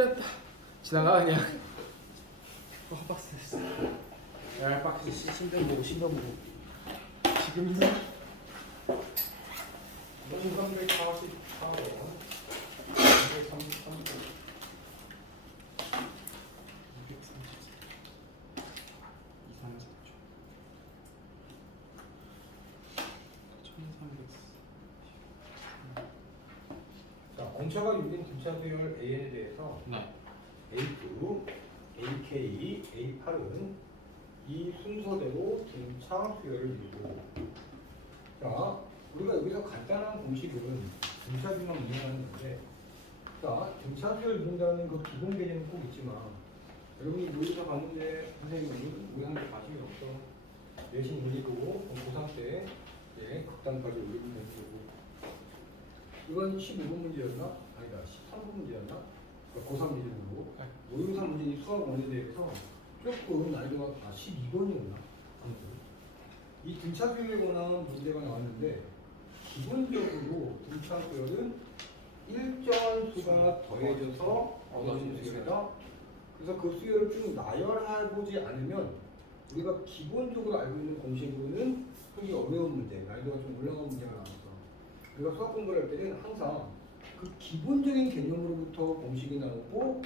큰일 났다. 지나가 그냥. 박스 됐어. 야 박스 신경 보고 지금이냐? 너무 344원 233원 234 자, 공차가 6인 등차 수열 AN에 대해서 네. A2, AK, A8은 이 순서대로 등차 수열을 이루고, 자, 우리가 여기서 간단한 공식은 등차수만 이용하는 건데, 자, 등차 수열 이룬다는 그 기본 개념은 꼭 있지만, 여러분이 모의고사 봤는데 선생님은 모의하는데 관심이 없어. 내신 올리고 고3 때 이제 극단까지 올리고 되는 거고. 이건 15분 문제였나? 아니다, 13분 문제였나? 그러니까 고3 기준으로 모의고사 문제 수학 원에 대해서 조금 난이도가 12번이었나? 이 등차 수열에 관한 문제가 나왔는데 기본적으로 등차 수열은 일정 수가 더해져서 얻어지는 수열이다. 그래서 그 수열을 쭉 나열해보지 않으면 우리가 기본적으로 알고 있는 공식으로는 크기 어려운 문제, 난이도가 좀 올라간 문제가 나왔어. 우리가 수학 공부를 할 때는 항상 그 기본적인 개념으로부터 공식이 나오고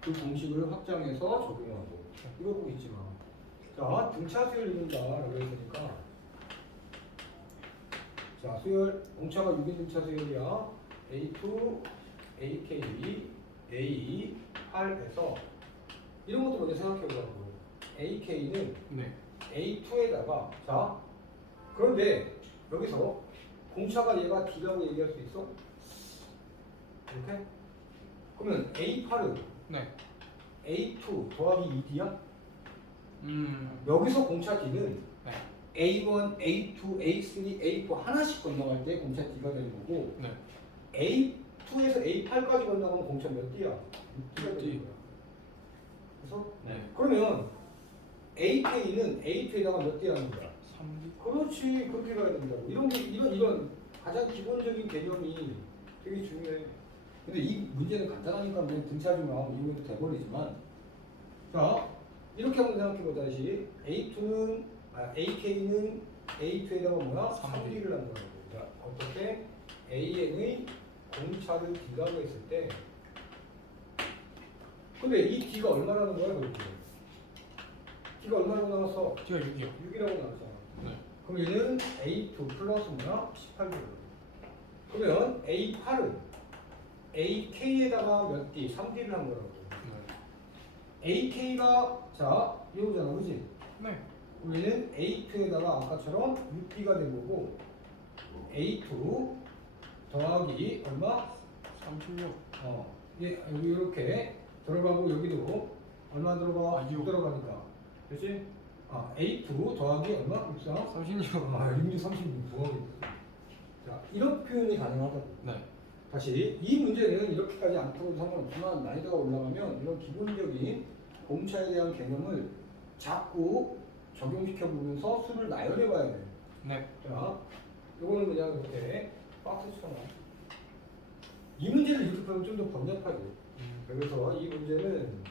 그 공식을 확장해서 적용하고 이거 꼭 있지만, 자, 등차 수열 이룬다라고 했으니까, 자, 수열 공차가 6인 등차 수열이야. A2, AK, A8에서 이런 것도 먼저 생각해보라고. AK는 네. A2에다가, 자, 그런데 여기서 공차가 얘가 D라고 얘기할 수 있어? 이렇게? 그러면 A8은 네. A2 더하기 2D야? 음. 여기서 공차 D는 네. A1, A2, A3, A4 하나씩 건너갈 때 공차 D가 되는 거고, 네. A2에서 A8까지 건너가면 공차 몇 D야? 6D가 되는 거야. 그래서 네. 그러면 AK는 A2에다가 몇 D 하는 거야? 3D. 그렇지, 그렇게 가야 된다고. 이런 가장 기본적인 개념이 되게 중요해. 근데 이 문제는 간단하니까 그냥 등차중하고 이용해도 돼버리지만, 자, 이렇게 한번 생각해보자. 다시 AK는 A2에다가 뭐야? 3D를 한다고. 자, 어떻게 AN의 공차를 D라고 했을 때, 근데 이 D가 얼마라는 거야, 그렇게? D가 얼마라고 나왔어? 제가 6이요. 6이라고 나왔잖아. 네. 그럼 얘는 A2 플러스 뭐야? 18이 그러면 A8은 AK에다가 몇 D? 3D를 한 거라고. 네. AK가, 자, 이거잖아, 그지? 네. 우리는 A2에다가 아까처럼 6D가 된 거고, A2 더하기 얼마? 36. 예, 여기 이렇게 들어가고 여기도 얼마 들어가? 6 6. 들어가니까. 그렇지? A2 더하기 얼마? 64? 36. 6, 36 더하기. 자, 이런 표현이 가능하다고. 네. 다시 이 문제는 이렇게까지 안 풀어도 상관없지만 난이도가 올라가면 이런 기본적인 공차에 대한 개념을 자꾸 적용시켜 보면서 수를 나열해 봐야 돼. 네. 자, 요거는 그냥 이렇게 박스처럼. 이 문제를 이렇게 풀면 좀 더 번잡하죠. 그래서 이 문제는,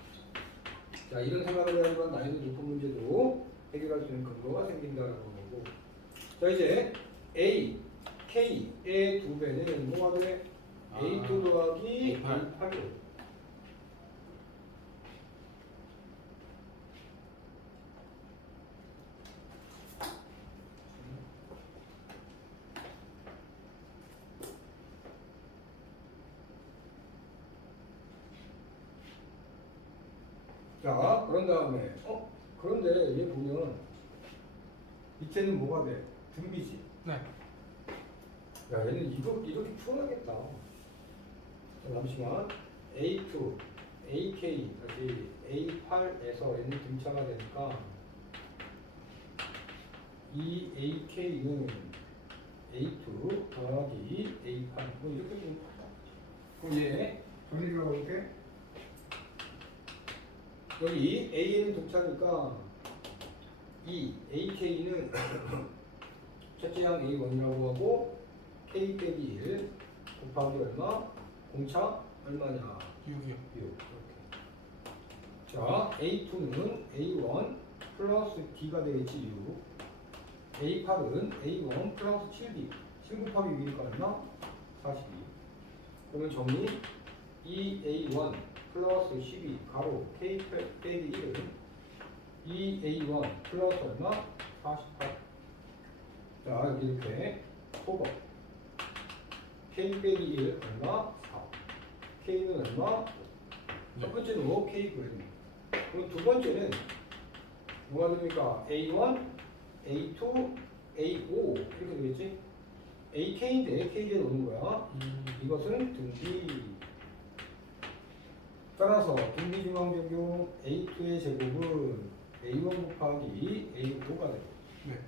자, 이런 생각을 하면 난이도 높은 문제도 해결할 수 있는 근거가 생긴다라는 거고. 자, 이제 A, K의 2배는 뭐가 돼? A2 더하기 A8. A8로. 자, 그런 다음에, 그런데 얘 보면 밑에는 뭐가 돼? 등비지. 네. 야, 얘는 이렇게 풀어야겠다. 자, 잠시만. A2, AK, 다시 A8에서 얘는 등차가 되니까 이 AK는 A2 더하기 A8. 뭐 이렇게 좀. 그럼 얘 정리를 해볼게. 여기 A는 등차니까 이 AK는 첫째 항 A1이라고 하고 K 빼기 1 곱하기 얼마? 공차 얼마냐? 6이요. 6. 이렇게. 자, A2는 A1 플러스 D가 되겠지 6. A8은 A1 플러스 7D. 7 곱하기 6이니까 얼마? 42. 그러면 정리 2A1 플러스 12 가로 K 빼기 1은 2A1 플러스 얼마? 48. 자, 여기 이렇게 소거 K 빼기 1 얼마? 4. K는 얼마? 첫 번째는 K 구했네. 그럼 두 번째는 뭐가 됩니까? A1, A2, A5 이렇게 되겠지? AK인데 K에 놓는 거야. 이것은 등비. 따라서 등비 중앙 적용 A2의 제곱은 A1 곱하기 A5가 돼요. 네.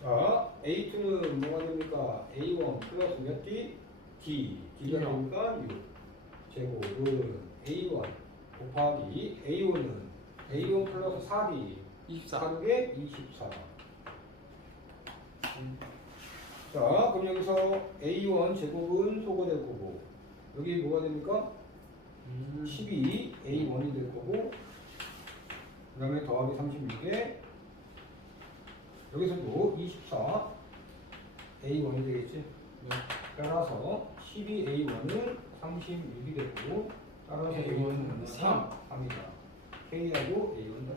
자, A2는 뭐가 됩니까? A1 플러스 몇 D? D. D가 됩니까? 6. 제곱은 A1 곱하기 A5는 A1 플러스 4D. 24. 4개 24. 자, 그럼 여기서 A1 제곱은 소거될 거고, 여기 뭐가 됩니까? 12 A1이 될 거고, 그 다음에 더하기 36에 여기서도 24 A1이 되겠지? 네. 따라서 12 A1은 36이 되고, 따라서 A1은 A1은 3. 3이다. K하고 A1 다.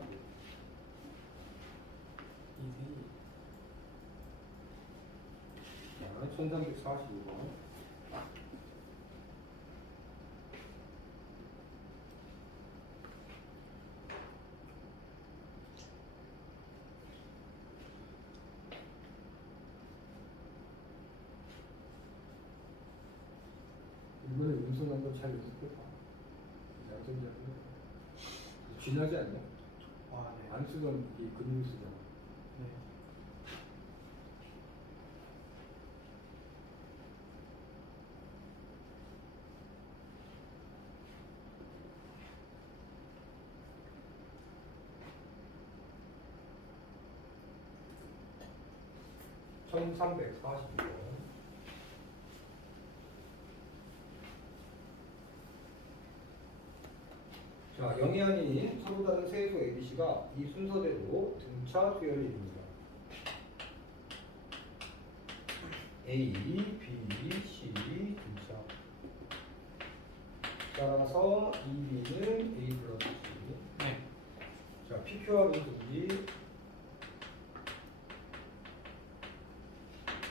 자, 1345번. 이번에 음성한 거 잘 연습해봐. 양손 잡고. 쥐나지 않냐? 와, 네. 안 쓰던 이 근육 쓰잖아. 네. 천 1342번. 자, 0이 아닌 서로 다른 세수 ABC가 이 순서대로 등차 수열을 이룹니다. A, B, C 등차. 따라서 EB는 A 플러스 C. 네. 자, PQR은 등기.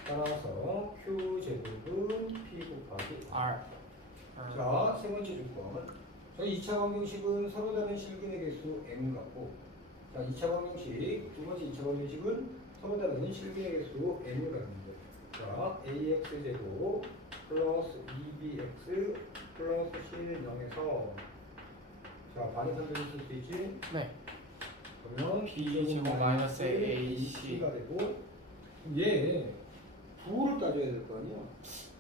따라서 Q 제곱은 P 곱하기 R. 자, 세 번째 조건. 저희 2차 방정식은 서로 다른 실근의 개수 m 같고, 자, 2차 방정식, 두 번째 2차 방정식은 서로 다른 실근의 개수 m을 갖는데, 자, ax 제곱 플러스 2bx 플러스 c는 0에서, 자, 반의선택을 쓸 수 있지? 네. 그러면 B 제곱 마이너스 ac가 되고, 얘 부호를 따져야 될 거 아니야?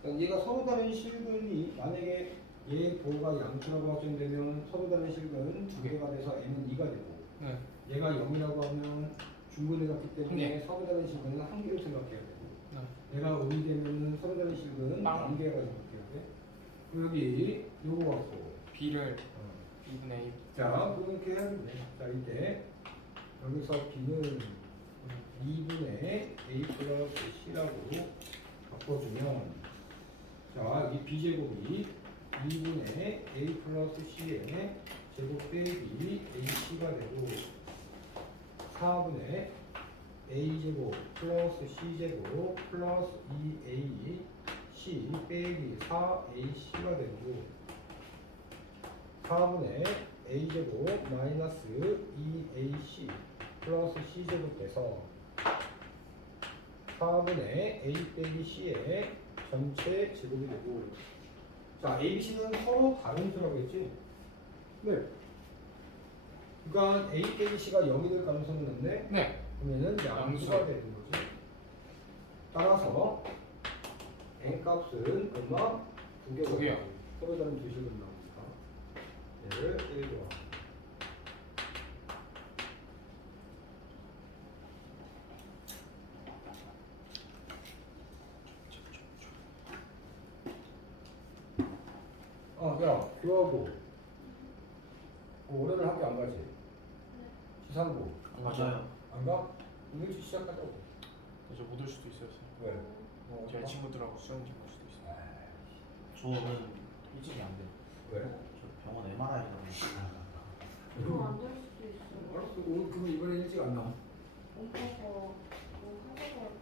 그러니까 얘가 서로 다른 실근이 만약에 얘 부호가 양수라고 확정되면 서로 다른 실근 두 개가 돼서 n은 2가 되고, 네. 얘가 0이라고 하면 중근에 갔기 때문에 네. 서로 다른 실근은 한 개로 생각해야 되고, 네. 얘가 음이 되면 서로 다른 실근 빵. 한 개가 생각해야 돼. 그럼 여기 요거 갖고 B를 2분의 1. 자, 그렇게 해야겠네. 자, 이때 여기서 b는 2분의 a 플러스 c라고 바꿔주면, 자, 여기 b제곱이 2분의 a 플러스 c의 제곱 빼기 ac가 되고, 4분의 a제곱 플러스 c제곱 플러스 2a c 빼기 4ac가 되고, 4분의 a제곱 마이너스 2ac 플러스 c제곱 돼서 4분의 a 빼기 c의 전체 제곱이 되고, 자, ABC는 서로 다른 수라고 했지? 네. 그러니까 A 빼기 C가 0이 될 가능성이 있는데, 네. 그러면은 양수가 양수. 되는 거지. 따라서 N 값은 얼마? 2개가 두 개요. 서로 다른 두 식은 나오니까 얘를 1로 야, 교하고 월요일 학교 안 가지? 지상고 안 가죠. 안 가? 오늘 시작하자고. 저못 올 수도 있어요. 왜? 제 친구들하고 수영 좀 갈 수도 있어요. 저는 일찍이 안 돼요. 왜? 저 병원 MRI라고. 그럼 안될 수도 있어. 알았어. 그럼 이번에 일찍 안 나와. 오빠가 뭐 하자고 하고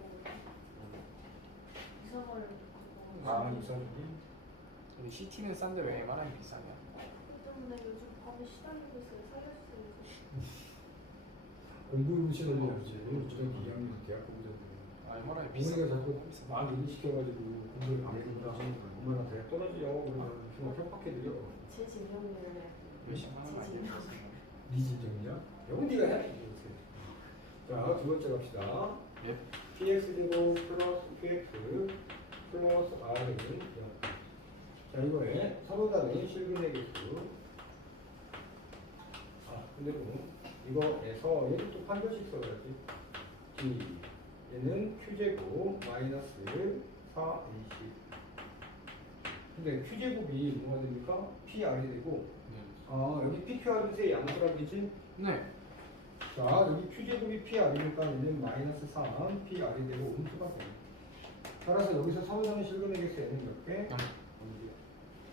이사 가려고. 이사준이? 근데 CT는 싼데 왜 MRI 비싸냐? 그 때문에 요즘 밤에 시달리고 있어요. 살려주세요. 공부 시간이었지. 고등학교 2학년 대학 공부자들. MRI 비싸. 어머니가 자꾸 막 일시켜가지고 공부를 안 해준다. 엄마랑 대학 떨어지려고 그러면 정말 협박해드려. 제 진영이래. 몇십만 원 많이 들었어. 네 진정이야? 이건 네가 해야지. 자, 두 번째 갑시다. 예. px제곱 플러스 qx 플러스 r은 0. 자, 이번에 서로 다른 실근의 개수. 근데 이거에서 얘는 또 판별식 써야지. d 얘는 q제곱 마이너스 4ac. 근데 q제곱이 뭐가 됩니까? pr이 되고 여기 pqr은 세 양수라고 그러지? 네. 자, 여기 q제곱이 pr이니까 얘는 마이너스 3 pr이 되고 음수가 돼. 따라서 여기서 서울대는 실근의 개수 얘는 몇 개?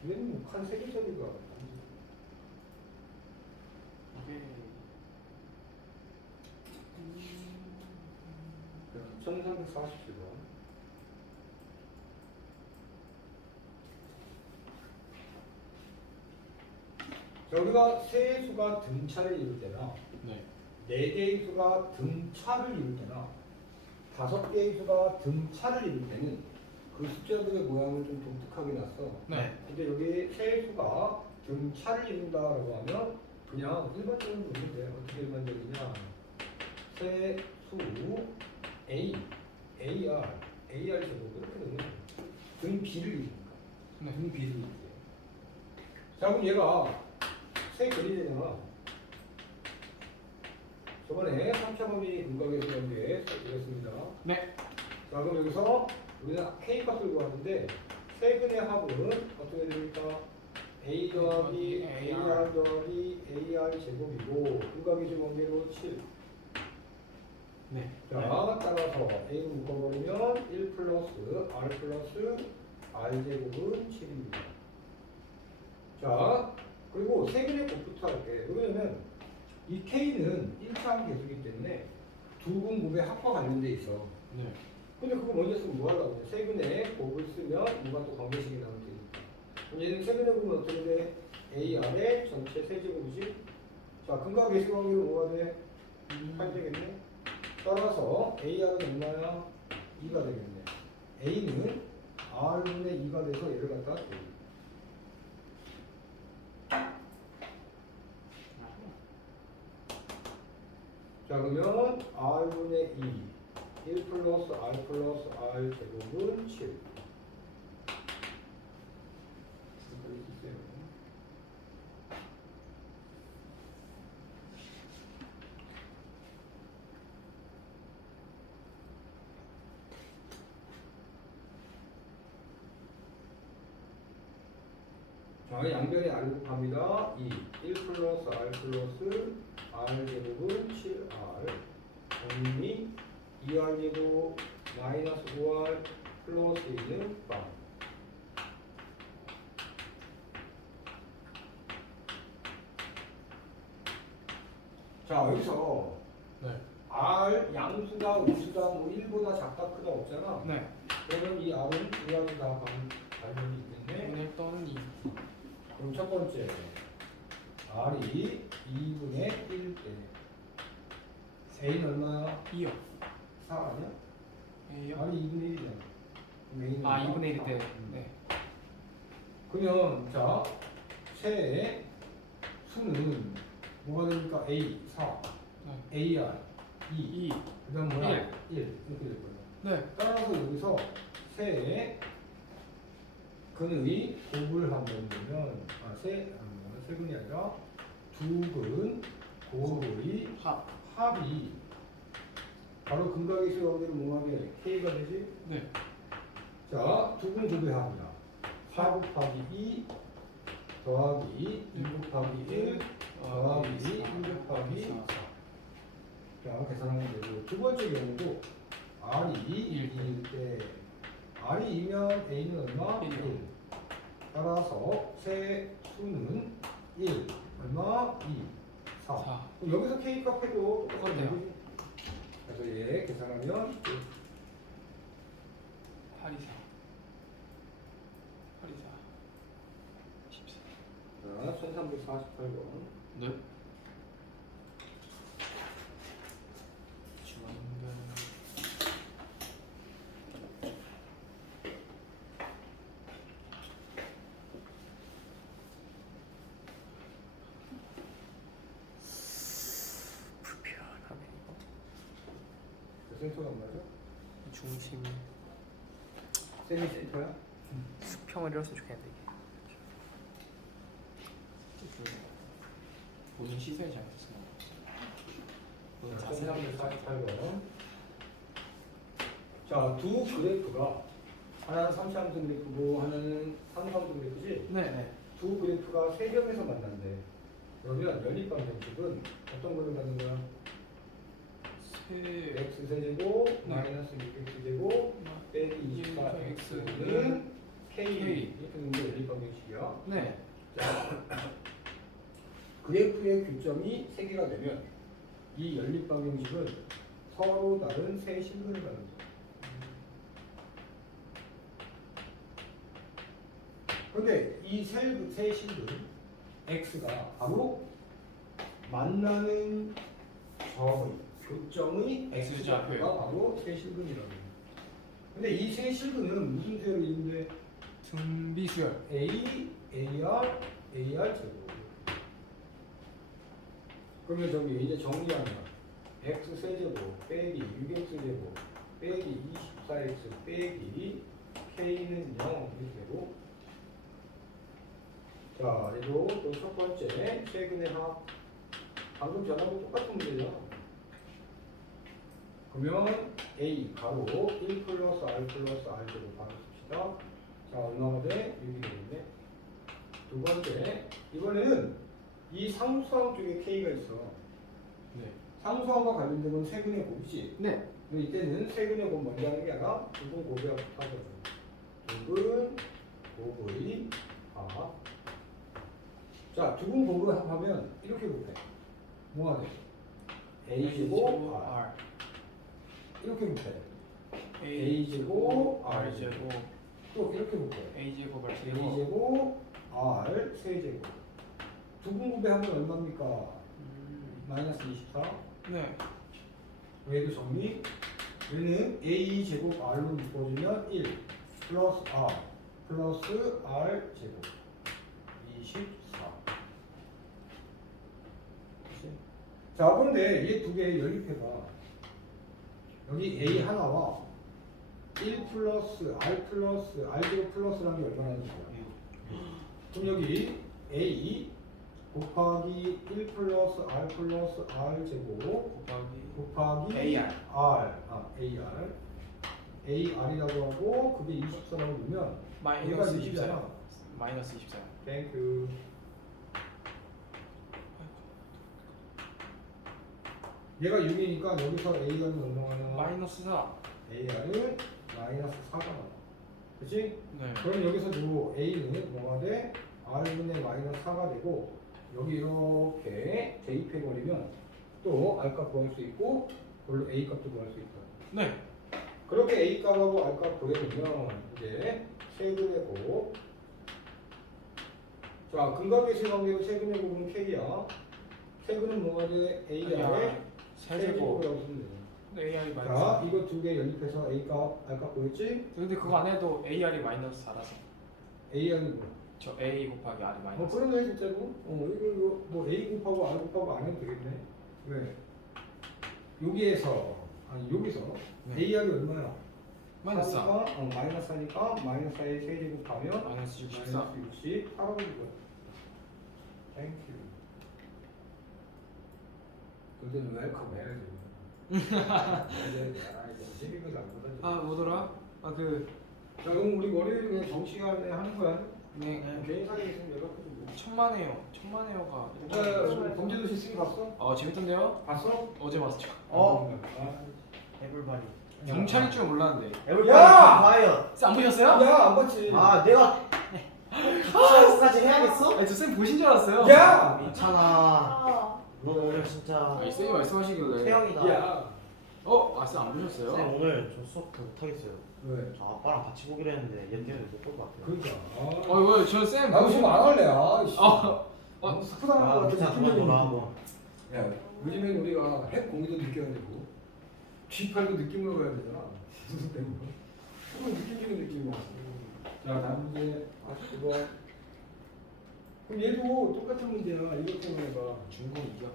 얘는 한 3개짜리가. 이게 1347번. 자, 우리가 세 수가 등차를 이룰 때나 네. 네 개의 수가 등차를 이룰 때나 다섯 개의 수가 등차를 이룰 때는 그 숫자들의 모양을 좀 독특하게 놨어. 네. 근데 여기 세 수가 등차를 이룬다라고 하면 그냥 일반적으로 보면 돼. 어떻게 일반적이냐? 세수 A, AR, AR 제곱 이렇게 되는 거야. 등 B를 이루니까. 네. 등 B를 이루지. 자, 그럼 얘가 세 결이 되잖아. 저번에 3차 범위 음각에서 연계 이랬습니다. 네. 자, 그럼 여기서 우리는 K 값을 구하는데 세근의 합은 어떻게 됩니까? A 더하기 AR 더하기 AR 제곱이고 음각의 제곱계로 7. 네. 자, 따라서 A를 묶어버리면 1 플러스 R 플러스 R 제곱은 7입니다. 자, 그리고 세근의 곱부터 할게. 왜냐면 이 K는 1차항 계수이기 때문에 두 근 곱의 합과 관련돼 있어. 네. 근데 그거 먼저 쓰면 뭐 하려고 해? 세근의 곱을 쓰면 뭐가 또 관계식이 나오면 되니까. 그럼 얘는 세근의 곱은 어떻게 돼? AR의 전체 세제곱이지? 자, 근과 계수 관계로 뭐가 돼? 8 되겠네? 따라서 AR은 얼마야? 2가 되겠네. A는 R분의 2가 돼서 얘를 갖다 줘. 자, 그러면 R분의 2, 1 플러스 R 플러스 R 제곱은 7. 자, 양변에 R 곱합니다. 2, 1 플러스 R 플러스 R 제곱은 7R. 정리 2R 제곱 마이너스 5R 플러스 1은 8. 자, 여기서 네. R 양수다, 우수다, 뭐 1보다 작다, 크다 없잖아. 네. 그러면 이 R은 두 가지 다 관련이 있겠네. 2분의 또는 2. 그럼 첫 번째 R이 2분의 1대 A는 얼마야? 2요. 4 아니야? A요? R이 2분의 1이잖아. 아, 2분의 1일 때. 네. 그러면 자, 세 수는 뭐가 됩니까? A 4, 네. AR 2, 2. 그 다음 뭐야? 1 이렇게 될 거야. 네. 따라서 여기서 세 근의 곱을 한번 보면 세 근이 아니라 두 근 곱의 합이 바로 근각의 관계로 뭐하게 K가 되지? 네. 자, 두 근 곱의 합이야. 4 곱하기 2 더하기 2 곱하기 1 더하기 1 곱하기 4. 자, 계산하면 되고 두 번째 경우도 R이 2일 때 R이 2면 A는 얼마? 1. 따라서 세 수는 1, 얼마? 2, 4. 4. 그럼 여기서 K 값 해도 똑같네요. 똑같네요. 그래서 얘 계산하면 8, 2, 4. 8, 2, 4. 14. 자, 1348번. 네. 주원근. 불편하네 이거. 센터가 안 맞아? 중심이 세미 센터야? 수평을 이뤘으면 좋겠는데 이게. 본인 시선이 잘못했어. 본인 자, 자세를 1348번. 자, 두 그래프가 하나는 삼차함수 그래프고 하나는 삼수함수 그래프지? 네. 두 그래프가 세 점에서 만난대. 그러면 연립방 법칙은 어떤 걸로 가는 거야? 세 x 세제곱 네. 마이너스 6x제곱 빼기 24x는 k 이렇게 되는 게 연립방 법칙이야. 네. 그래프의 교점이 세 개가 되면 이 연립방 형식은 서로 다른 세 실근을 갖는 거야. 그런데 이 세 실근 x가 바로 만나는 점의 교점의 X좌표예요. x좌표가 바로 세 실근이라고 해요. 근데 이 세 실근은 무슨 수열을 이루는데 등비수열. A, AR, AR 제곱. 그러면 저기 이제 정리하면 x 세제곱 빼기 6x 제곱 빼기 24x 빼기 k는 0 이렇게 되고. 자, 그리고 또 첫 번째 최근의 합. 방금 전하고 똑같은 문제죠. 그러면 A 가로 1 플러스 R 플러스 R 제곱 바로 씁시다. 자, 얼마가 돼? 6이 되는데. 두 번째, 이번에는 이 상수함 쪽에 K가 있어. 네. 상수함과 관련된 건 세근의 곱이지. 네. 근데 이때는 세근의 곱 먼저 하는 게 아니라 두분 곱이라고 하거든. 두분 곱의 합. 자, 두분 곱을 합하면 이렇게 곱해. 뭐가 돼? A제곱 R. 이렇게 곱해. A제곱 R R제곱 또 이렇게 곱해. A제곱 R제곱 A제곱 R 세제곱. 두분 곱의 합은 얼마입니까? 마이너스 24. 네. 얘도 정리. 얘는 A 제곱 R로 묶어주면 1 플러스 R 플러스 R 제곱 24. 그치? 자, 그런데 얘 두 개 연립해봐. 여기 A 하나와 1 플러스 R 플러스 R 제곱 플러스라는 게 얼마나 되는 거야? 그럼 여기 A 곱하기 1 플러스 R 플러스 R 제곱 곱하기 AR. AR AR이라고 하고 그게 24라고 보면 마이너스 얘가 24요. 마이너스 24요. 땡큐. 얘가 6이니까 여기서 AR은 얼마가 나와? 마이너스 4. AR은 마이너스 4가 나와. 그치? 네. 그럼 여기서도 A는 뭐가 돼? R분의 마이너스 4가 되고 여기 이렇게 대입해버리면 또 R값 구할 수 있고 그걸로 A값도 구할 수 있다. 네. 그렇게 A값하고 R값 구해보면 이제 세근의 곱. 자, 근각의 관계로 세근의 곱은 K야. 세근은 뭐가 돼? AR의 세제곱. 세제곱이라고 쓰면 돼. AR이 자, 마이너스. 이거 두 개 연립해서 A값, R값 구했지? 근데 그거 안 해도 AR이 마이너스 4라서. AR이 뭐? 저 A 곱하기 R이 마이너스. 그러네 진짜로. 이거 뭐 A 곱하고 R 곱하고 안 해도 되겠네. 왜? 여기에서 여기서 네. AR이 얼마야? 마이너스 4. 마이너스 하니까 마이너스 4의 세제곱하면 마이너스 64. 마이너스 60 할아버지 거야. 땡큐. 근데 웰컴 해야지. 이제 시비가 잘못하지. 아 뭐더라? 아 그 자, 그럼 우리 월요일에 정시간에 하는 거야? 네. 개인 사진 있으면 연락해주고. 천만에요가 이렇게. 범죄도시 쓰기 봤어? 재밌던데요? 봤어? 어제 봤죠. 어? 아, 에블바리. 경찰일 줄 몰랐는데. 에블바리 야! 과연. 안 보셨어요? 야, 안 봤지? 아 내가 카까지 해야겠어? 저쌤 보신 줄 알았어요. 야! 미쳤나. 아, 너 오늘 진짜 쌤이 말씀하시길래. 태영이다. 야! 쌤 안 보셨어요? 쌤 오늘 저 수업 못하겠어요. 왜? 저 아빠랑 같이 보기로 했는데 얘 때문에 못 볼 것 같아요. 그러니까. 왜? 저쌤 나도 지금 안 할래. 아, 씨. 아, 너무 스프당한 거 아, 같아. 기차 그만 놀아 한번. 야, 요즘엔 우리가 핵 공기도 느껴야 되고 G8도 느낌으로 가야 되잖아. 무슨 때문에? 그건 느낌적인 느낌이야. 자, 다음 문제. 이거. 그럼 얘도 똑같은 문제야. 이것 때문에 봐. 중국 이겨.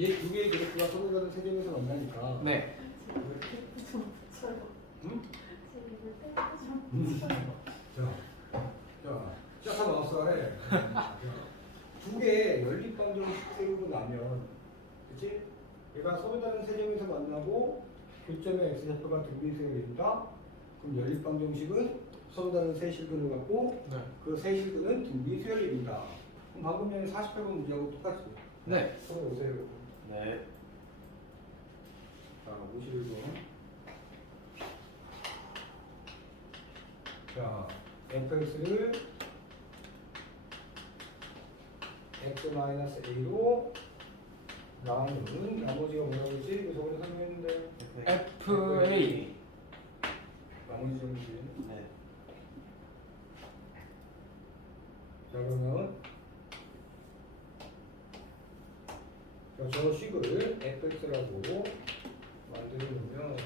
얘 두 개의 그래프가 서로 다른 세 점에서 만나니까. 네. 지금 테이프 좀 붙여요. 응? 지금 테이프 좀 붙여요. 자, 짝다 나왔어, 그래. 두 개의 연립방정식 세우고 나면, 그치? 얘가 서로 다른 세 점에서 만나고, 교점의 x좌표가 등비수열이 된다? 그럼 연립방정식은 서로 다른 세 실근을 갖고, 네. 그 세 실근은 등비수열이 된다. 그럼 방금 전에 48번 문제하고 똑같지? 네. 서로 오세요. 네. 자, 51번. 자, fx를 x-a로 나누는 나머지가 뭐라고 했지? 그래서 우리 설명했는데 FA. 나머지 정식. 네. 자, 그러면 자, 저 식을 fx라고 만들어놓으면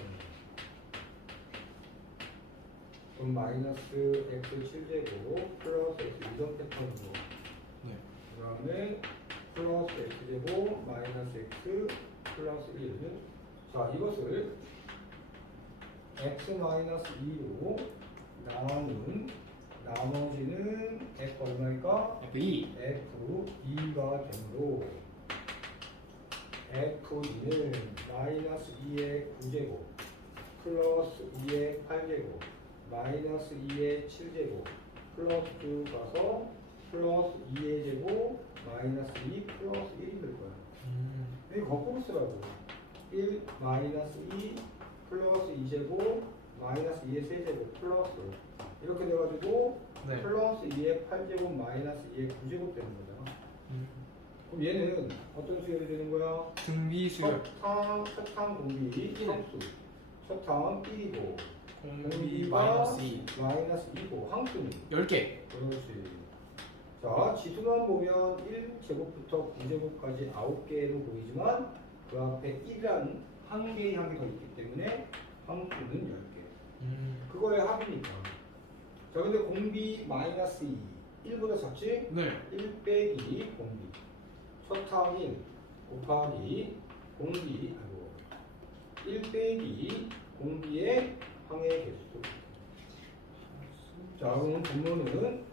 그럼 마이너스 x 7제곱 플러스 x 이전 패턴으로 네. 그 다음에 플러스 x제곱 마이너스 x 플러스 1. 자, 이것을 x 마이너스 2로 나눈 나머지는 f 얼마일까? FE. f2가 되므로 f2는 마이너스 2의 9제곱 플러스 2의 8제곱 마이너스 2의 7제곱 플러스 2 가서 플러스 2의 제곱 마이너스 2 플러스 1이 될 거야. 이거 거꾸로 쓰라고. 1 마이너스 2 플러스 2제곱 마이너스 2의 세제곱 플러스 이렇게 돼가지고 네. 플러스 2의 8제곱 마이너스 2의 9제곱 되는 거잖아. 그럼 얘는 어떤 수열이 되는 거야? 등비수열. 첫항 공비 함수. 첫항 1이고 공비 마이너스 2. 마이너스 2고 항수는 10개. 그렇지. 자, 지수만 보면 1제곱부터 9제곱까지 9개로 보이지만 그 앞에 1이라는 한 개의 항이 더 있기 때문에 항수는 10개. 그거의 합이니까. 자, 근데 공비 마이너스 2. 1보다 작지? 네. 1 빼기 공비. 첫항 1 곱하기 공비, 1 빼기 공비의 항의 개수. 자, 그럼 분모는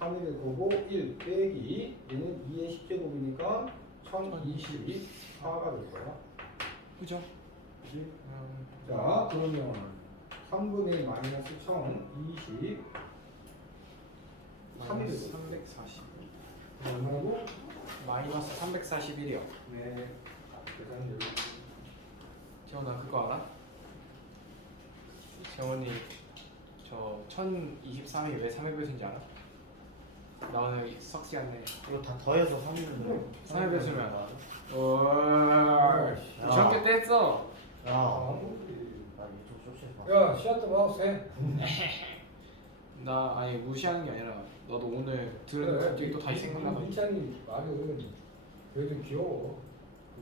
3이 될 거고 1 빼기 얘는 2의 10제곱이니까 1024가 될 거야. 그죠? 그치? 자, 그러면 3분의 마이너스 1020 3이 될 마이너스 거야. 340. 얼마라고? 마이너스 341이요. 네. 계산 여기. 재원아 그거 알아? 재원이 저 1023이 왜 300배수인지 알아? 나 오늘 석시 갔네. 이거 다 더해서 3이면 300배수면 야. 저렇게 뗐어. 야. 아, 나 이쪽 쇼츠에서 봤어. 야, 시아트 마우스 해. 나 아니 무시하는 게 아니라 너도 오늘 들은 갑자기 또 다시 생각나가지고. 민찬이 말은 그래도 귀여워.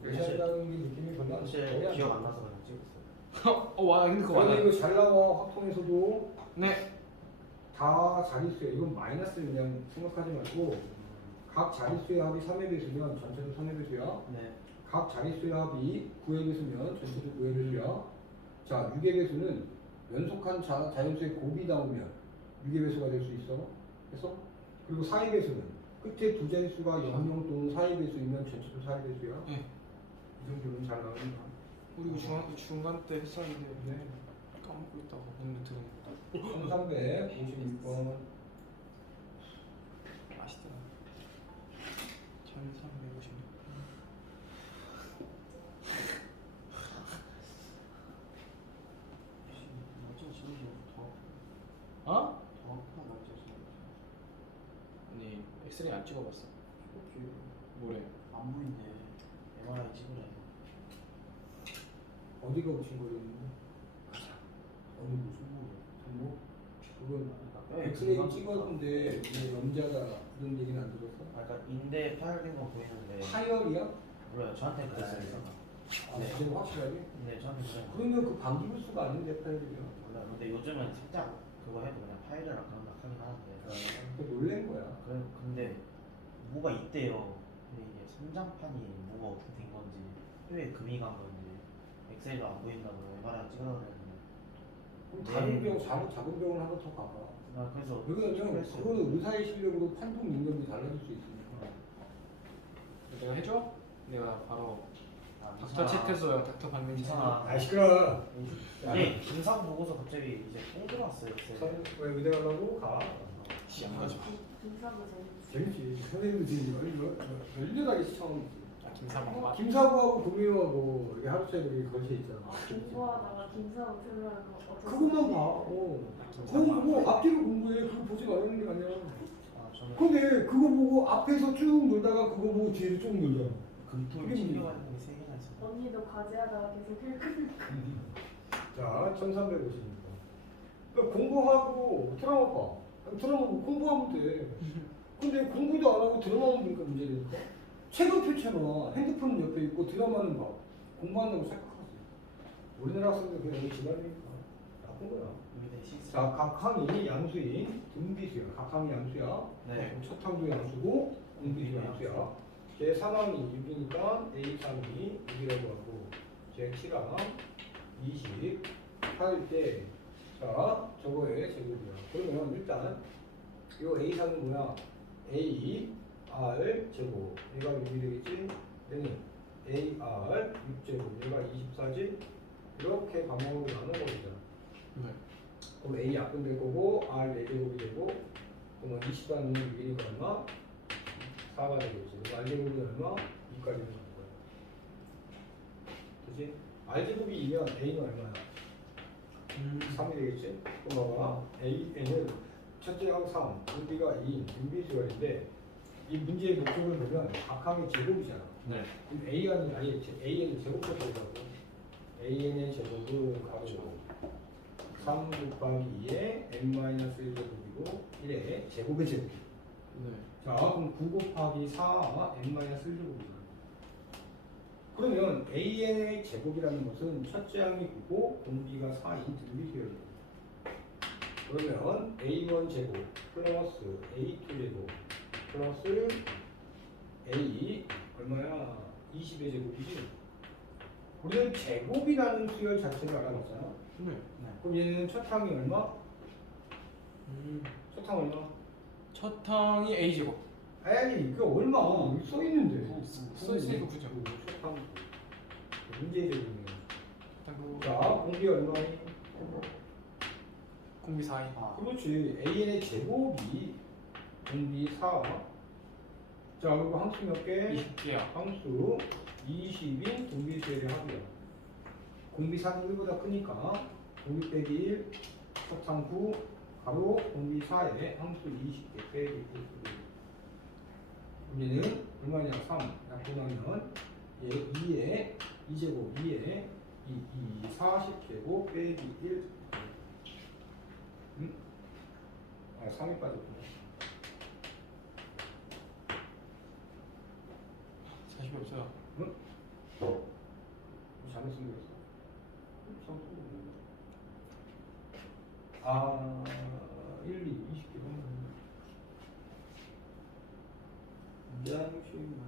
민찬이라는 게 느낌이 별로 안 사실 기억 안 나서 그냥 찍었어요. 와 근데 그거 근데 맞아. 이거 잘 나와 확통에서도 네. 다 자릿수야. 이건 마이너스 그냥 생각하지 말고 각 자릿수의 합이 3의 배수면 전체도 3의 배수야. 네. 각 자릿수의 합이 9의 배수면 전체도 9의 배수야. 자, 6의 배수는 연속한 자연수의 곱이 나오면 6의 배수가 될 수 있어. 그래서 그리고 4의 배수는 끝에 두 자릿수가 00 또는 4의 배수이면 전체도 4의 배수야. 네. 이 정도는 잘 나오니까. 우리 이거 중간 때 했었는데 네. 까먹고 있다가 오늘 들으니까. 1356번 엑스레이 안 찍어봤어. 이렇게 뭐래? 안 보이는데 MRI 찍으래. 어디가 붙인 거였는데? 어느 무슨 뭐? 그건 뼈에 엑스레이 금방 찍었는데 왜 염자다 이런 얘기는 안 들었어? 아, 그러니까 인대 파열된 건 보이는데 파열이야? 몰라요. 저한테 그랬어요. 아, 네. 진짜 확실하게? 네, 저한테 그랬어요. 그러면 그 방기부수가 아닌데 파열이야. 몰라요. 근데 요즘은 살짝 그거 해도 그냥 파열이라 그런다 하긴 하는데. 그 놀란 거야. 근데 뭐가 있대요. 근데 이게 성장판이 뭐가 어떻게 된 건지 뼈에 금이 간 건지 엑스레이도 안 보인다고 MRI 찍어야 되는데. 그럼 네. 다른 병, 작은 병원 하나 더 가봐. 아, 그래서 왜냐면 했어요. 그거는 의사의 실력으로 판독 능력이 달라질 수 있으니까. 내가 해줘? 내가 바로 아, 닥터 채트소요. 닥터 박민지. 괜찮아. 아 시끄러. 아니 김상 보고서 갑자기 이제 똥 들어왔어요. 엑스레이. 왜 의대 가려고 가? 시안 가지 마. 김사부 재밌어. 재밌지. 선생님들이 열렬하게 시청하지. 아, 김사방 맞. 김사부하고 구미호하고 이렇게 하루 종일 이렇게 걸쳐 있잖아. 공부하다가 김사부 들으면 어떤 그것만 봐. 그거 보고 앞뒤로 공부해. 그거 보지 말라는 게 아니야. 아, 저는 근데 그거 보고 앞에서 쭉 놀다가 그거 보고 뒤에서 쭉 놀잖아. 금토일 그게 챙겨가는 게 3개나 있어요. 언니도 과제하다가 계속 읽으니까. 자, 1350입니다. 그러니까 공부하고 드라마 봐. 드라마 뭐 공부하면 돼. 근데 공부도 안 하고 드라마만 보니까 문제되니까. 책은 펼쳐놔. 핸드폰은 옆에 있고 드라마는 봐. 공부한다고 생각하지. 우리나라 학생들 그게 너무 지랄이니까. 나쁜 거야. 의대 시스. 자, 각항이 양수인 등비수야. 각항이 양수야. 네. 첫항도 양수고 등비수 양수야. 제 3항이 6이니까 A3이 6이라고 하고 제 7항 20 할 때, 자, 저거의 제곱이야. 그러면 일단 이 A3은 뭐야? A, R 제곱. 얘가 6이 되겠지? 얘는 AR 6제곱. 얘가 24지? 이렇게 방향으로 나눠버리자. 네. 그럼 A 약분 될 거고, R 4제곱이 되고, 그러면 20은 6이니까 얼마? 4가 되겠지. 그럼 R 제곱이 얼마? 2까지 되는 거야. 그치? R 제곱이 2면 A는 얼마야? 3이 되겠지? 그럼 봐봐. A는 첫째 항 3, 분비가 2인 분비수열인데 이 문제의 목적을 보면 각항의 제곱이잖아. 네. 그럼 AN은 아예 AN의 제곱부터라고. AN의 제곱은 가로 3 곱하기 2에 n-1 제곱이고 1에 제곱의 제곱. 네. 자, 그럼 9 곱하기 4 n-1 제곱이잖아. 그러면 AN의 제곱이라는 것은 첫째 항이 9고 공비가 4인 등비수열이에요. 그러면 A1 제곱 플러스 A2 제곱 플러스 A 얼마야? 20의 제곱이지? 우리는 제곱이라는 수열 자체를 알아봤잖아. 네. 그럼 얘는 첫 항이 얼마? 첫 항 얼마? 첫 항이 A 제곱. 아니 그게 얼마? 여기 써 있는데. 써 있으니까 그죠. 첫 항. 문제의 제곱이네. 일단 자, 공비 얼마니? 공비 4인. 아, 그렇지. AN의 제곱이 공비 4. 자, 그리고 항수 몇 개? 20개야. 항수 20인 공비수열의 합이야. 공비 4는 1보다 크니까 공비 빼기 1, 첫항 9, 가로 공비 4에 항수 20개 빼기 1. 얘는 얼마냐? 3. 약분하면 얘 2에 2제곱 2에 2, 40제곱 빼기 1. 응? 아, 3이 빠졌구나. 40이 없어요. 응? 잘못 쓴 거였어. 아, 1, 2, 20kg. 잠시만.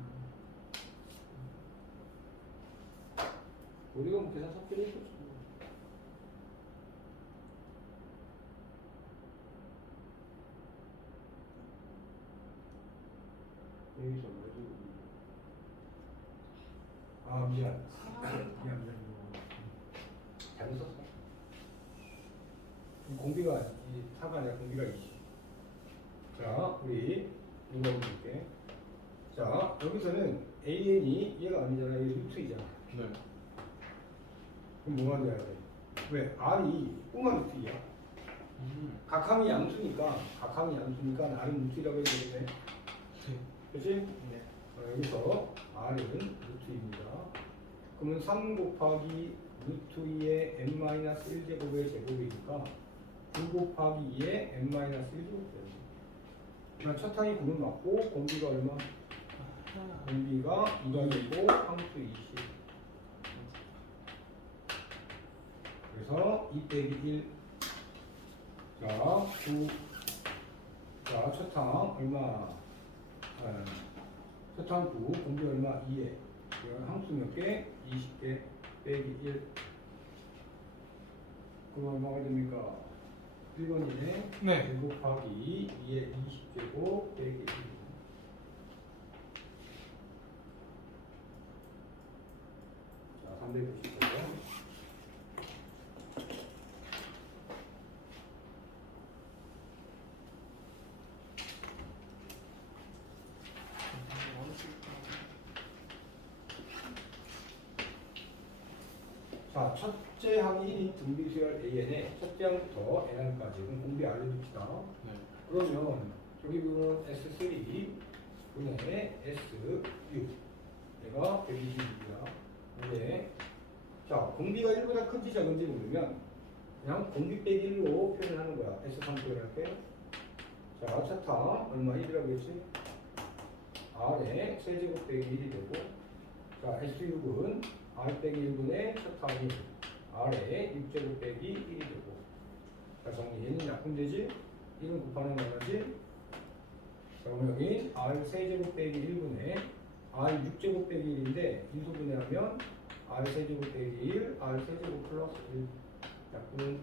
우리가 뭐 계산 섞기로 했었어. 여기서 뭐지? 아, 미안. 미안. 잘못 썼어. 공비가 이 사가 아니라 공비가 20. 자, 우리 이거 볼게. 자, 여기서는 AN이 얘가 아니잖아. 얘 루트이잖아. 네. 그럼 뭐가 돼야 돼? 왜? R이 꼬마 루트이야. 각함이 양수니까 R은 루트라고 해야 되겠네. 그치? 네. 여기서 R은 루트입니다. 그러면 3 곱하기 루트 2의 n-1제곱의 제곱이니까 9 곱하기 2의 n-1제곱 됩니다. 그냥 첫 항이 9는 맞고 공비가 얼마? 공비가 2가 되고 항수 20. 그래서 2 빼기 1. 자, 9. 자, 첫 항 얼마? 첫 항 9, 공비 얼마? 2에. 항수 몇 개? 20개 빼기 1. 그럼 얼마가 됩니까? 1번이네. 네. 1 곱하기 2의 20제곱 빼기 1. 자, 390번. 자, 첫째 항이 1인 등비수열 AN에 첫째 항부터 NR까지 공비 알려줍시다. 네. 그러면 저기 보면 S3 분의 S6 얘가 120이야. 근데 자, 공비가 1보다 큰지 작은지 모르면 그냥 공비 빼기 1로 표현하는 거야. S3 표현할게. 자, 첫 항 얼마 1이라고 했지? R에 세제곱 빼기 1이 되고, 자, S6은 R 빼기 1분의 첫 항이 R에 6제곱 빼기 1이 되고, 자, 정리. 얘는 약분되지? 1은 곱하는 거지? 자, 그럼 여기 R 세제곱 빼기 1분의 R 6제곱 빼기 1인데 1소분해 하면 R 세제곱 빼기 1, R 세제곱 플러스 1 약분.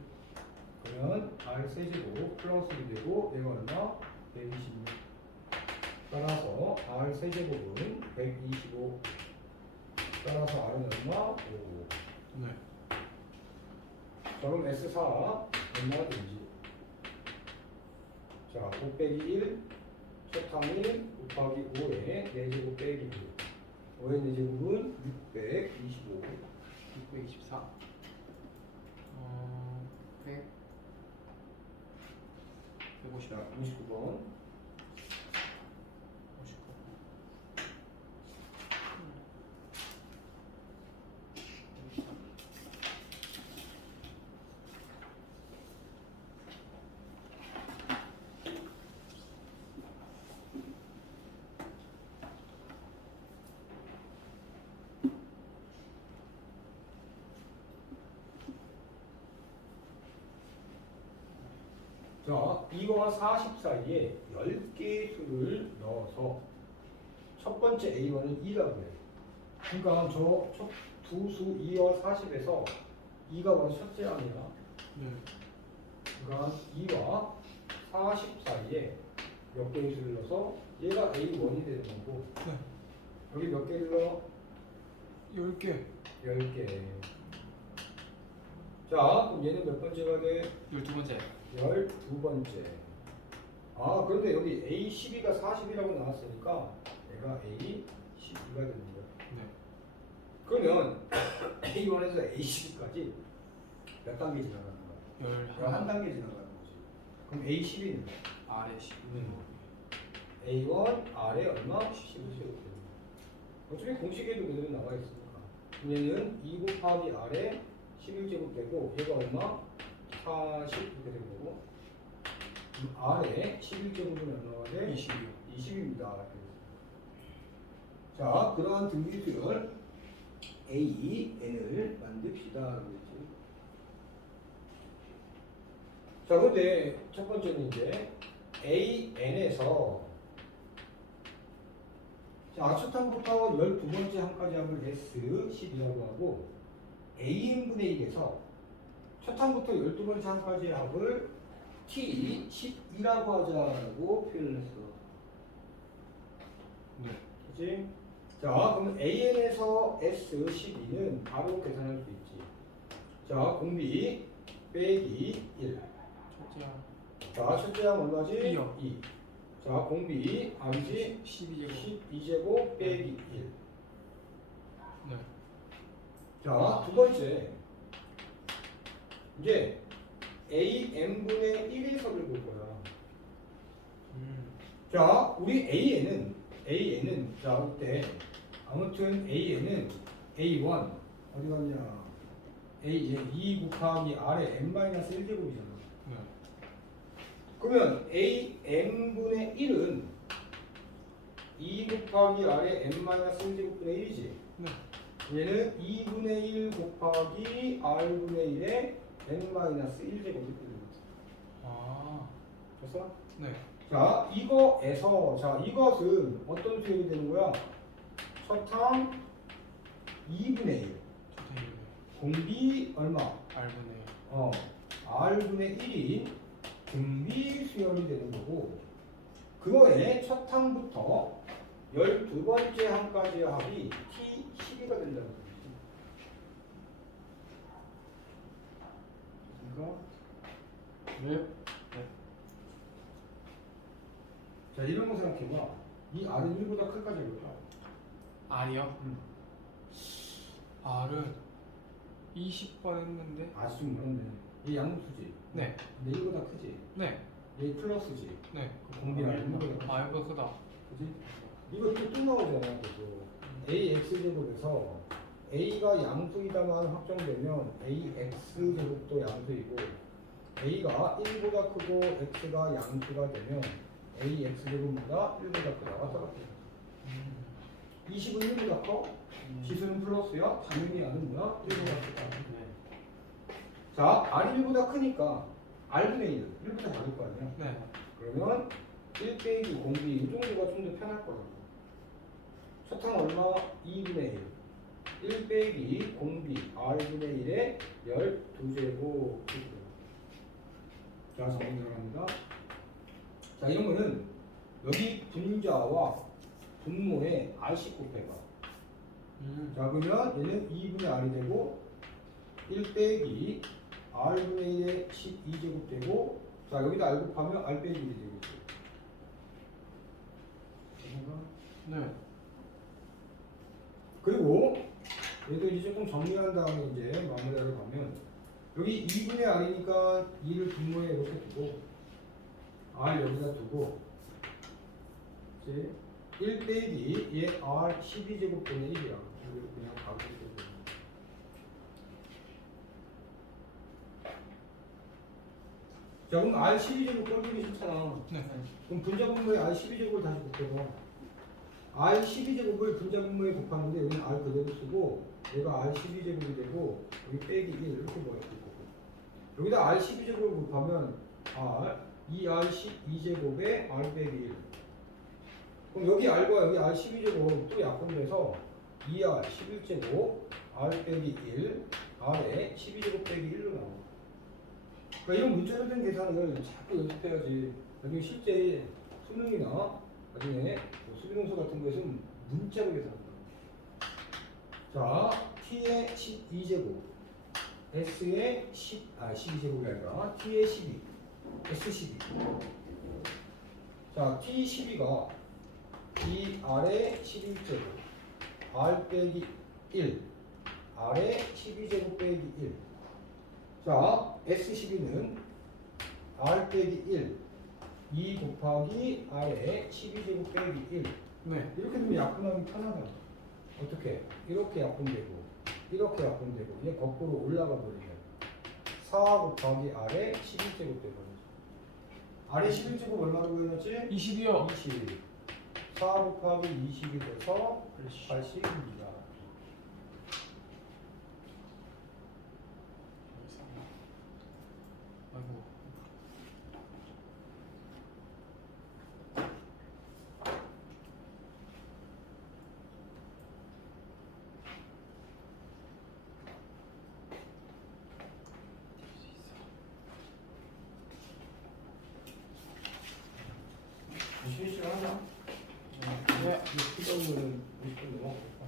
그러면 R 세제곱 플러스 1이 되고 얘가 얼마? 126. 따라서 R 세제곱은 125. 따라서 R은 얼마? 5. 네. 자, 그럼 S4 얼마가 되지? 자, 5 빼기 1, 첫 항이 곱하기 5에 4제곱 빼기 1. 5의 4제곱은 625. 624. 100. 150. 자, 59번. 59. 자, 2와 40 사이에 10개의 수를 넣어서 첫 번째 A1은 2라고 해. 그러니까 저 두 수 2와 40에서 2가 바로 첫째 항이야. 네. 그러니까 2와 40 사이에 몇 개의 수를 넣어서 얘가 A1이 되는 거고, 네. 여기 몇 개를 넣어? 10개. 10개. 자, 그럼 얘는 몇 번째가 돼? 12번째. 12번째. 아, 그런데 여기 A12가 40이라고 나왔으니까 얘가 A12가 되는 거야. 네. 그러면 A1에서 A12까지 몇 단계 지나가는 거야? 한 11. 단계 지나가는 거지. 그럼 A12는 아래 10. A1 아래 얼마? 11제곱 되는 거야. 어차피 공식에도 그대로 나와 있으니까. 그럼 얘는 2 곱하기 아래 11제곱 되고 얘가 얼마? 40 이렇게 된 거고, 아래 11제곱은 얼마가 돼? 20이요. 20입니다. 자, 그러한 등비수열 A, N을 만듭시다. 그랬지. 자, 근데 첫 번째는 이제 A, N에서 자, 첫 항부터 12번째 항까지 합을 S10이라고 하고, AN분의 1에서 첫 항부터 12번째 항까지의 합을 T12라고 하자고 표현을 했어. 네. 그치? 자, 그럼 AN에서 S12는 바로 계산할 수 있지. 자, 공비 빼기 1. 첫째 항. 자, 첫째 항 얼마지? 2요. 2. 자, 공비 R이지? 12제곱. 12제곱 빼기 1. 네. 자, 두 번째. 이제 AN분의 1에서를 볼 거야. 자, 우리 AN은 AN은 자 이때 아무튼 AN은 A1 어디 갔냐? A 2 곱하기 R의 n-1제곱이잖아. 네. 그러면 AN분의 1은 2 곱하기 R의 n-1제곱분의 1이지. 네. 얘는 2분의 1 곱하기 R분의 1의 n-1제곱이 아. 됐어? 네. 자, 이거에서 자 이것은 어떤 수열이 되는 거야? 첫항 2분의 1 좋다. 공비 얼마? 알고네요. R분의 1이 등비 수열이 되는 거고 그거에 첫 항부터 12번째 항까지의 합이 T12가 된다는 거지. 됐습니까? 네. 자 이런 거 생각해봐. 이 R은 1보다 클까지 볼까? R이요? R은 20번 했는데. 아주 좀 멀었네. 얘 양수지. 네. 근데 1보다 크지. 네. 얘 플러스지. 네. 그 공비는 1보다 크지. 아, 이거 크다. 그지? 이거 또 나오잖아. 계속. AX제곱에서 A가 양수이다만 확정되면 AX제곱도 양수이고 A가 1보다 크고 X가 양수가 되면 AX제곱보다 1보다 크다. 왔다 갔다. 20은 1보다 커? 지수는 플러스야? 당연히 R은 뭐야? 1보다 크다. 네. 자, R이 1보다 크니까 R분의 1, 1보다 작을 거 아니야? 네. 그러면 1 빼기 공비 이 정도가 좀 더 편할 거라고. 첫항 얼마? 2분의 1. 1 빼기 공비 R분의 1에 12제곱. 자, 정리 들어갑니다. 자, 이런 거는 여기 분자와 분모에 R씩 곱해봐. 자, 그러면 얘는 2분의 R이 되고 1 빼기 R분의 1에 12제곱 되고 자, 여기다 R 곱하면 R 빼기 1이 되겠죠. 네. 그리고 얘도 이제 조금 정리한 다음에 이제 마무리하러 가면 여기 2분의 R이니까 2를 분모에 이렇게 두고 R 여기다 두고 이제 1 빼기 얘 R 12제곱 분의 1이야. 그냥 바로 이렇게 돼. 자, 그럼 R 12제곱 꼴보기 싫잖아. 네. 그럼 분자 분모에 R 12제곱을 다시 곱해봐. R 12제곱을 분자 분모에 곱하는데 여기는 R 그대로 쓰고 얘가 R 12제곱이 되고 여기 빼기 1 이렇게 모아야 되고 여기다 R 12제곱을 곱하면 R 2R 12제곱에 R 빼기 1 그럼 여기 R과 여기 R 12제곱 또 약분돼서 2R 11제곱 R 빼기 1 R에 12제곱 빼기 1로 나와. 그러니까 이런 문자로 된 계산을 자꾸 연습해야지. 나중에 실제 수능이나 나중에 뭐 수비동서 같은 거에서는 문자로 계산한다. 자, T의 12제곱, S의 12제곱이 아니라 T의 12, S12. 자, T12가 이 R의 11제곱, R 빼기 1, R의 12제곱 빼기 1. 자, S12는 R 빼기 1, 2 곱하기 R의 12제곱 빼기 1. 네. 이렇게 되면 약분하기 편하다. 어떻게? 이렇게 약분되고, 이렇게 약분되고, 얘 거꾸로 올라가 버리면 4 곱하기 R의 11제곱 되거든요. R의 11제곱 얼마로 구해놨지? 20이요. 20. 4 곱하기 20이 돼서 80입니다. 아이고. 쉬는 시간 하자. 네. 이 피정물은 50분 넘어갈까?